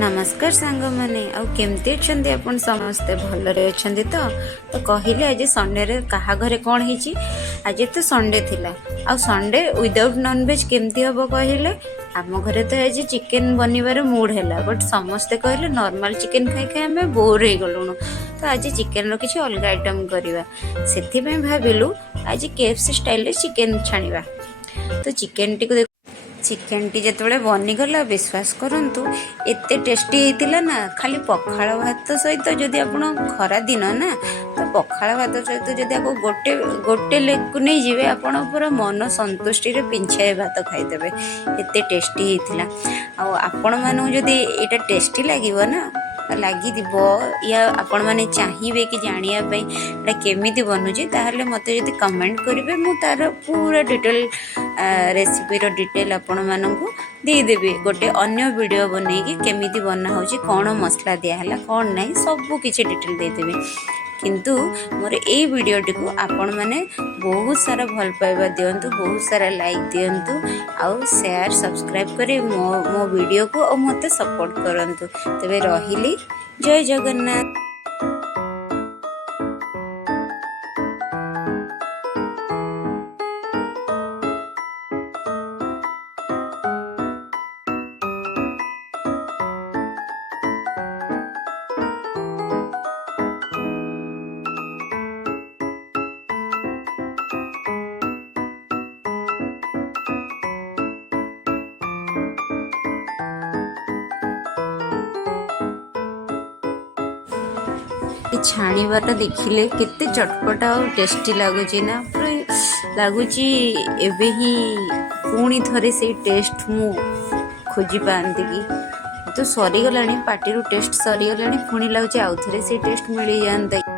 नमस्कार सांग माने केमती अच्छे अपन समस्ते भलरे अच्छे तो कहले आज संडे रे कहा घरे कौन है आज तो संडे थिला आ संडे विदाउट नॉनवेज केमती हम कहले आम घरे तो आज चिकेन बनवार मूड है बट समस्ते कहले नॉर्मल चिकेन खाई खाई आम बोर हो गलुणु तो आज चिकेन रो किसी अलग आइटम करवा से भाविलु आज KFC स्टाइल चिकेन छाणीबा तो चिकेन टी चिकेन टी जो बनीगला विश्वास करूँ एत टेस्टी होता ना खाली पखाड़ भात सहित जदि आप खरा दिन ना तो पखाड़ भात सहित जदि आप गोटे गोटे लेग को नहीं जीवे आपण पूरा मन संतुष्टि पिंछाए भात खाईदेवे एत टेस्टी होता आपण मानू जदि यहाँ टेस्टी लगे ना लगी या आपण मैंने चाहिए कि जानापी केमी बनूची ताहले मत जदि कमेंट करेंगे मु तार पूरा डिटेल रेसिपी डिटेल आपण मानू देदेवी गोटे अन्य वीडियो बनईकि केमी बना हो कौन मसला दिहला कौन ना सब किसी डिटेल देदेवी किंतु मोर ए वीडियोटी को आपण मैंने बहुत सारा भल पाइबा दिंतु बहुत सारा लाइक दिंतु आउ शेयर सब्सक्राइब करी मो वीडियो को और मते सपोर्ट करंतु तबे रहिली जय जगन्नाथ। छाणीबाटा देखिले केते चटपटा और टेस्टी लगुच ना पूरा लगुच एबे ही पुणी थरे से टेस्ट मु खोजी पाती कि तो सरीगला पार्टी टेस्ट सरीगला पुणी लगुच आउ थे से टेस्ट मिल जाता।